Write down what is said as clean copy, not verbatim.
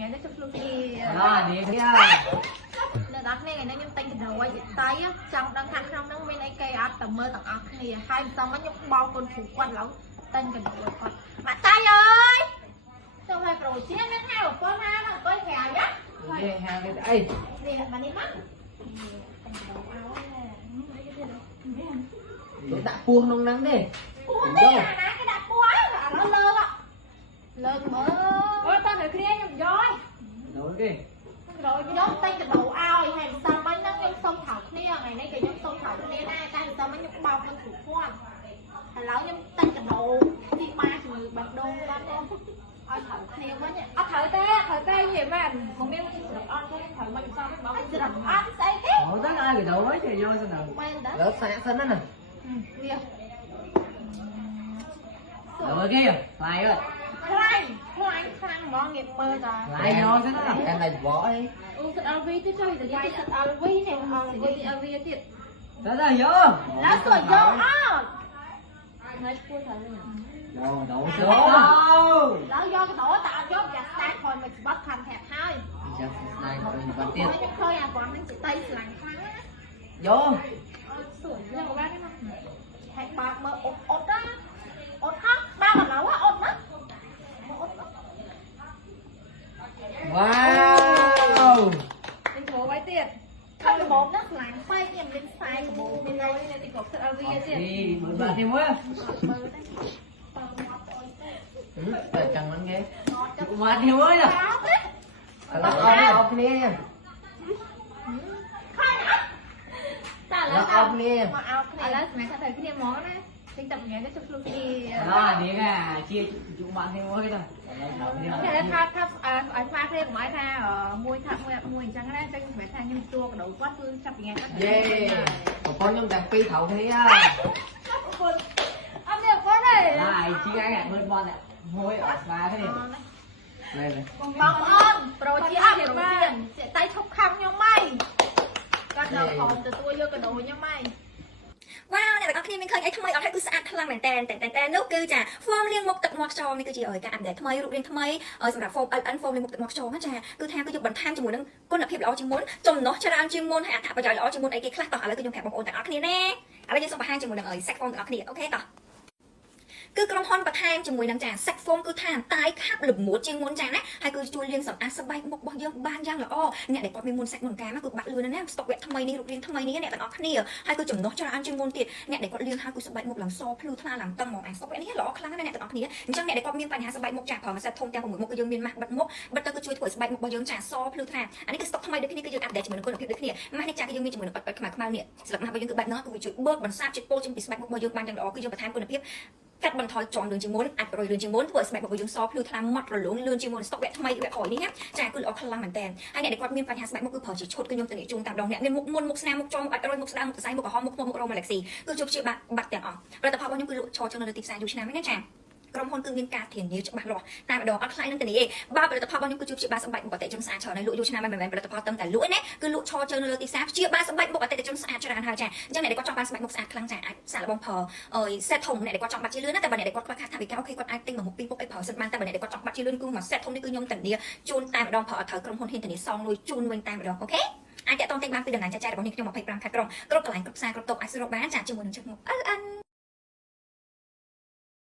ngày nó chụp luôn thì đi theo là đặt này ngày nó nhung tay cái đầu quay tay á trong đang thằng trong đang bên ấy cây ớt tầm mơ tặng ớt này hai xong nó nhung bao con thủ quan lắm tay cái đầu con bạn tay ơi xong rồi rồi chia nó theo con ha nó con hèo nhá hàng cái đây nè mà đi mắt để đặt buông nông nắng đi buông đi à cái đặt buông á nó lơ ạ lơ mơ ôi tao phải kia nhung rồi nấu đi rồi cái đó tay cái đầu ao thì hàng sao bánh nó nhung sông thảo kia ngày nay cái nhung sông thảo kia này tay sao bánh nhung bao con thủ quan thằng lão nhung tay cái đầu đi ba thì bật đô lắm em ai thử kia quá nhỉ thử tê gì mà một miếng nó được ăn thôi thử mình sao mình bảo cái được ăn say thế không rất ai cái đầu ấy thì vô xem nào lớp sáng sân đó nè kia rồi kia lại ơi khoai món nghiệp bơ rồi lại vô cái đó cái này vỏ đi thịt alvi chứ chơi thịt alvi này alvi alvi thiệt đó là vô lá sồi vô á nói cua thử đâu đậu số lão do cái đổ tạo vô gạt tay thôi mình bắt thành hẹp hai này mình còn tiền nó khơi à còn nó chỉ tay lạnh kháng vô sủi lên một cái nó hẹp bạc mơ ốt á ốt hấp ba mà nấu á ốt đó wow mình thua quái tiền không được bột nó lạnh quay em lên sai của bột bên đây thì cột thịt alvi tiền đi mời bạn thêm quá chẳng lắm nghe cũng mà nhiều ơi à là ốc nè là ốc nè là mẹ sẽ thấy cái món này tinh tập nhé nó chụp luôn thì đi cả chia chúng bạn thêm quá cái đâu thế là anh pha thêm máy ra ở môi thằng môi trắng này tranh phải thay nhưng tua đầu quát luôn chập nghe một con trong đàn pi thầu thế á anh được con này lại chi cái này mơn bon ạ môi ở pha thế này này bông ơn rồi chị ăn được tiền sẽ tay thúc khăm nhau mày các đầu còn từ tôi vô cái đồ nhau mày wow អ្នកទាំងអស់គ្នាមានឃើញអីថ្មីអត់ហើយគឺស្អាតខ្លាំងមែនតែនោះគឺចា form លាងមុខទឹកមាត់ខ្យងនេះគឺជាការអាប់ដេតថ្មីរូបរាងថ្មីសម្រាប់ form LN form លាងមុខទឹកមាត់ខ្យងណាចាគឺថាគឺយកបន្ថែមជាមួយនឹងគុណភាពល្អជាងមុនចំណុះច្រើនជាងមុនហើយអត្ថប្រយោជន៍ល្អជាងមុនអីគេខ្លះតោះឥឡូវគឺខ្ញុំប្រាប់បងប្អូនទាំងអស់គ្នាណាឥឡូវយើងសូមបង្ហាញជាមួយនឹង set form ទាំងអស់គ្នាអូខេតោះគឺក្រុមហ៊ុនបន្ថែមជាមួយនឹងចា set form គឺថាតាយខាប់ល្មួតជាងមុនចាណាហើយគឺជួយលាងសម្អាតស្បែកមុខរបស់យើងបានយ៉ាងល្អអ្នកដែលគាត់មានមុនសាច់មុនកាមគឺបាក់លឿនណាស់ស្តុកវគ្គថ្មីនេះរូបរាងថ្មីនេះអ្នកទាំងអស់គ្នាហើយគឺចំណុះច្រើនជាងមុនទៀតអ្នកដែលគាត់លាងហើយគឺស្បែកមុខឡើងសភ្លឺថ្លាឡើងតឹងហ្មងអាស្តុកវគ្គនេះល្អខ្លាំងណាស់អ្នកទាំងអស់គ្នាអញ្ចឹងអ្នកដែលគាត់មានបញ្ហាស្បែកមុខចាប្រើម៉ាសាធំទាំង6មុខគឺយើងមានម៉ាស់បិទមុខបិទទៅគឺជួយធ្វើស្បែកមុខរបស់យើងចាសភ្លឺថ្លាអានេះគឺស្តុកថ្មីដូចគ្នាគឺយើងអាប់ដេតជាមួយនឹងគុណភាពដូចគ្នាម៉ាស់នេះចាគឺយើងមានជាមួយនឹងបិទខ្មៅនេះស្លឹកម៉ាស់របស់យើងគឺបែបហ្នឹងគឺវាជួយបឺតបន្សាបជាតិពុលចេញពីស្បែកមុខរបស់យើងបានយ៉ាងល្អគឺយើងបន្ថែមគុណភាពកាត់បន្ថយចំលឿនជាងមុនអាចរយលឿនជាងមុនធ្វើស្បែករបស់យើងសភ្លឺថ្លាម៉ត់រលោងលឿនជាងមុនស្តុកវគ្គថ្មីវគ្គក្រោយនេះណាចាគឺល្អខ្លាំងមែនតើហើយអ្នកដែលគាត់មានបញ្ហាស្បែកមុខគឺប្រើជាឈុតគឺខ្ញុំទៅនិយាយជូនតាមដងអ្នកមានមុខមុនមុខស្នាមមុខចំអាចរយមុខស្ដាំមុខសរសៃមុខក្រហមមុខធ្ងន់មុខរោមអាឡែកស៊ីគឺជោគជ័យបាត់ទាំងអស់ផលិតផលរបស់ខ្ញុំគឺលក់ឈរជើងនៅលើទីផ្សារយូរឆ្នាំហើយណាចាក្រុមហ៊ុនគឺមានការធានាច្បាស់លាស់តែម្ដងអត់ខ្លាចនឹងធានាទេបើផលិតផលរបស់ខ្ញុំគឺជួយព្យាបាលសម្បែកមុខអតិថិជនស្អាតច្រើនហើយលក់យូរឆ្នាំហើយមិនមែនផលិតផលត្រឹមតែលក់ទេណាគឺលក់ឈរជើងនៅលើទីផ្សារព្យាបាលសម្បែកមុខអតិថិជនស្អាតច្រើនហើយចាអញ្ចឹងអ្នកដែលគាត់ចង់បានសម្បែកមុខស្អាតខ្លាំងចាអាចសាកល្បងប្រើset ធំអ្នកដែលគាត់ចង់បាត់ជាលឿនណាតែបើអ្នកដែលគាត់ខ្វះខាតថវិកាអូខេគាត់អាចទិញមួយមុខពីរមុខអីប្រើសិនបានតែបើអ្នកដែលគាត់ចង់បាត់ជាលឿនគឺមក set ធំនេះគឺខ្ញុំធានាជូនតែម្ដងប្រើអត់ត្រូវក្រុមហ៊ុនហ៊ានធានាសងលុយជូនវិញតែម្ដងអូខេអាចតាក់ទងទិញបានពីតំណែងចែកចាយរបស់នេះខ្ញុំ20 ខាត់ក្រុងគ្រប់កន្លែងគ្រប់ផ្សារគ្រប់តូបអាចស្រូបបានចាជាមួយនឹងឈ្មោះ LN